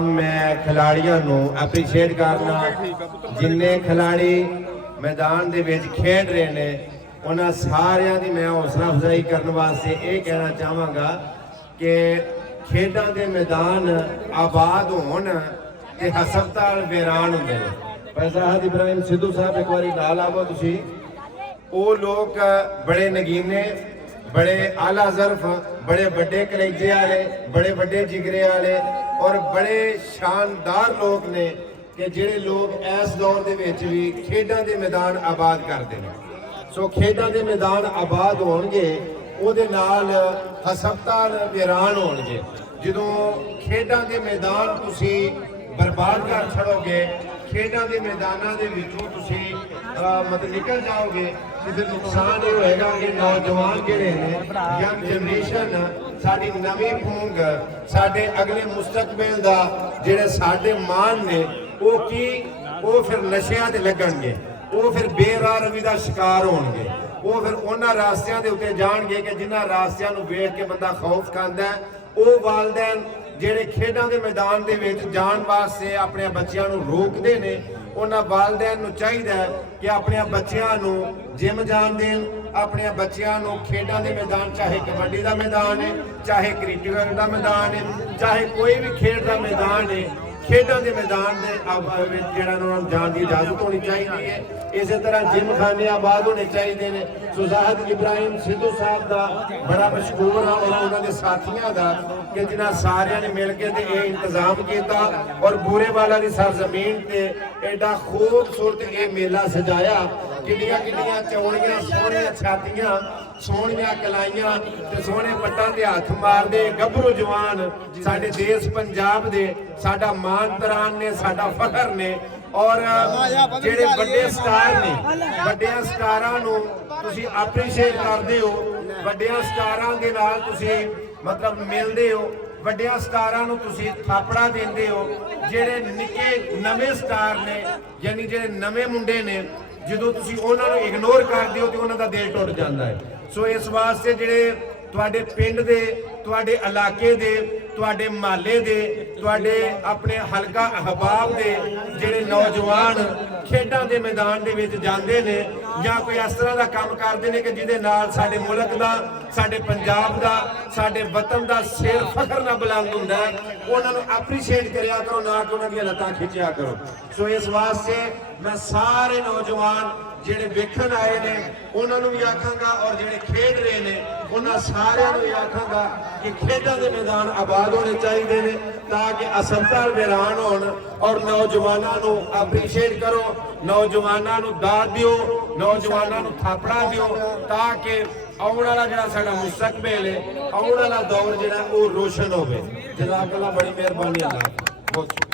मैं खिलाड़ियों को एप्रीशिएट करना जिन्ने खिलाड़ी मैदान दे विच खेड रहे ने उन्हां सारियां दी मैं हौसला अफजाई करने वास्ते ये कहना चाहांगा कि खेडां दे मैदान आबाद होण ते हस्पताल वीरान हुंदे ने। फैज़ल इब्राहिम सिद्धू साहब एक बारी नाल आवो तुसीं। वो लोग बड़े नगीने, बड़े आला ज़र्फ, बड़े बड़े कलेजे वाले, बड़े बड़े जिगरे वाले और बड़े शानदार लोग ने कि जिहड़े लोग इस दौर दे विच भी खेडां दे मैदान आबाद करते हैं। सो खेडां दे मैदान आबाद होणगे उहदे नाल हस्पताल वीरान होणगे। जदों खेडां दे मैदान तुसीं बर्बाद कर छड़ोगे, खेडां दे मैदानां दे विचों तुसीं मतलब निकल जाओगे, तो नुकसान ये होएगा कि नौजवान जिहड़े ने यंग जनरेशन साडी नवीं पूंग साडे अगले मुस्तकबिल दा जिहड़े साडे मान ने वो फिर नशियां ते लगणगे, वो फिर बेराह रवी दा शिकार होणगे, वो फिर उन्हां रास्तियां दे उत्ते जाणगे कि जिन्हां रास्तियां नूं वेख के बंदा खौफ खांदा है। वो वालदैन ਜਿਹੜੇ ਖੇਡਾਂ ਦੇ ਮੈਦਾਨ ਦੇ ਵਿੱਚ ਜਾਣ ਵਾਸਤੇ ਆਪਣੇ ਬੱਚਿਆਂ ਨੂੰ ਰੋਕਦੇ ਨੇ, ਉਹਨਾਂ ਵਾਲਿਦੈਨ ਨੂੰ ਚਾਹੀਦਾ ਹੈ ਕਿ ਆਪਣੇ ਬੱਚਿਆਂ ਨੂੰ ਜਿਮ ਜਾਣ ਦੇਣ, ਆਪਣੇ ਬੱਚਿਆਂ ਨੂੰ ਖੇਡਾਂ ਦੇ ਮੈਦਾਨ, ਚਾਹੇ ਕਬੱਡੀ ਦਾ ਮੈਦਾਨ ਹੈ, ਚਾਹੇ ਕ੍ਰਿਕਟ ਦਾ ਮੈਦਾਨ ਹੈ, ਚਾਹੇ ਕੋਈ ਵੀ ਖੇਡ ਦਾ ਮੈਦਾਨ ਹੈ, ਖੇਡਾਂ ਦੇ ਮੈਦਾਨ ਦੇ ਜਿਹੜਾ ਉਹਨਾਂ ਨੂੰ ਜਾਣ ਦੀ ਇਜਾਜ਼ਤ ਹੋਣੀ ਚਾਹੀਦੀ ਹੈ। ਇਸੇ ਤਰ੍ਹਾਂ ਜਿਮ ਖਾਨੇ ਆਬਾਦ ਹੋਣੇ ਚਾਹੀਦੇ ਨੇ। फैज़ल इब्राहिम सिद्धू साहब का बड़ा मशहूर है और उन्होंने साथियों का कि जिन्हें सारिया ने मिल के इंतजाम किया और बूरे वाला की सरजमीन से एडा खूबसूरत ये मेला सजाया। किड्डियां किड्डियां चौड़ियां सोहनियां छातियां, सोहनियां कलाइयां ते सोहने पट्टां दे हत्थ मारदे गभरू जवान साडे देश पंजाब दे साडा मान तरान ने, साडा फखर ने। और ਜਿਹੜੇ ਵੱਡੇ ਸਟਾਰ ਨੇ, ਵੱਡਿਆਂ ਸਟਾਰਾਂ ਨੂੰ ਤੁਸੀਂ ਐਪਰੀਸ਼ੀਏਟ ਕਰਦੇ ਹੋ, ਵੱਡਿਆਂ ਸਟਾਰਾਂ ਦੇ ਨਾਲ ਤੁਸੀਂ ਮਤਲਬ ਮਿਲਦੇ ਹੋ, ਵੱਡਿਆਂ ਸਟਾਰਾਂ ਨੂੰ ਤੁਸੀਂ ਥਾਪੜਾ ਦਿੰਦੇ ਹੋ। ਜਿਹੜੇ ਨਿੱਕੇ ਨਵੇਂ ਸਟਾਰ ਨੇ ਯਾਨੀ ਜਿਹੜੇ ਨਵੇਂ ਮੁੰਡੇ ਨੇ, ਜਦੋਂ ਤੁਸੀਂ ਉਹਨਾਂ ਨੂੰ ਇਗਨੋਰ ਕਰਦੇ ਹੋ ਤੇ ਉਹਨਾਂ ਦਾ ਦਿਲ ਟੁੱਟ ਜਾਂਦਾ ਹੈ। ਸੋ ਇਸ ਵਾਸਤੇ ਜਿਹੜੇ ਤੁਹਾਡੇ ਪਿੰਡ ਦੇ, ਤੁਹਾਡੇ ਇਲਾਕੇ ਦੇ, ਤੁਹਾਡੇ ਮਹੱਲੇ ਦੇ, ਤੁਹਾਡੇ ਆਪਣੇ ਹਲਕਾ ਅਹਬਾਬ ਦੇ ਜਿਹੜੇ ਨੌਜਵਾਨ ਖੇਡਾਂ ਦੇ ਮੈਦਾਨ ਦੇ ਵਿੱਚ ਜਾਂਦੇ ਨੇ ਜਾਂ ਕੋਈ ਇਸ ਤਰ੍ਹਾਂ ਦਾ ਕੰਮ ਕਰਦੇ ਨੇ ਕਿ ਜਿਹਦੇ ਨਾਲ ਸਾਡੇ ਮੁਲਕ ਦਾ, ਸਾਡੇ ਪੰਜਾਬ ਦਾ, ਸਾਡੇ ਵਤਨ ਦਾ ਸਿਰ ਫਖਰ ਨਾਲ ਬੁਲੰਦ ਹੁੰਦਾ ਹੈ, ਉਹਨਾਂ ਨੂੰ ਐਪਰੀਸ਼ੀਏਟ ਕਰਿਆ ਕਰੋ, ਨਾ ਕਿ ਉਹਨਾਂ ਦੀਆਂ ਲੱਤਾਂ ਖਿੱਚਿਆ ਕਰੋ। ਸੋ ਇਸ ਵਾਸਤੇ ਮੈਂ ਸਾਰੇ ਨੌਜਵਾਨ ਜਿਹੜੇ ਵੇਖਣ ਆਏ ਨੇ ਉਹਨਾਂ ਨੂੰ ਵੀ ਆਖਾਂਗਾ और ਜਿਹੜੇ ਖੇਡ ਰਹੇ ਨੇ ਉਹਨਾਂ ਸਾਰਿਆਂ ਨੂੰ ਵੀ ਆਖਾਂਗਾ ਕਿ ਖੇਡਾਂ ਦੇ ਮੈਦਾਨ ਆਬਾਦ ਹੋਣੇ ਚਾਹੀਦੇ ਨੇ ਤਾਂ ਕਿ ਹਸਪਤਾਲ ਵੀਰਾਨ ਹੋਣ। ਔਰ ਨੌਜਵਾਨਾਂ ਨੂੰ ਐਪਰੀਸ਼ੀਏਟ ਕਰੋ, ਨੌਜਵਾਨਾਂ ਨੂੰ ਦਾਦ ਦਿਓ, ਨੌਜਵਾਨਾਂ ਨੂੰ ਥਾਪੜਾ ਦਿਓ ਤਾਂ ਕਿ ਆਉਣ ਵਾਲਾ ਜਿਹੜਾ ਸਾਡਾ ਮੁਸਤਕਬਲ ਹੈ, ਆਉਣ ਵਾਲਾ ਦੌਰ ਜਿਹੜਾ ਉਹ ਰੋਸ਼ਨ ਹੋਵੇ। ਜਜ਼ਾਕੱਲਾ, ਬੜੀ ਮਿਹਰਬਾਨੀ। ਅੱਲਾਹ ਬਹੁਤ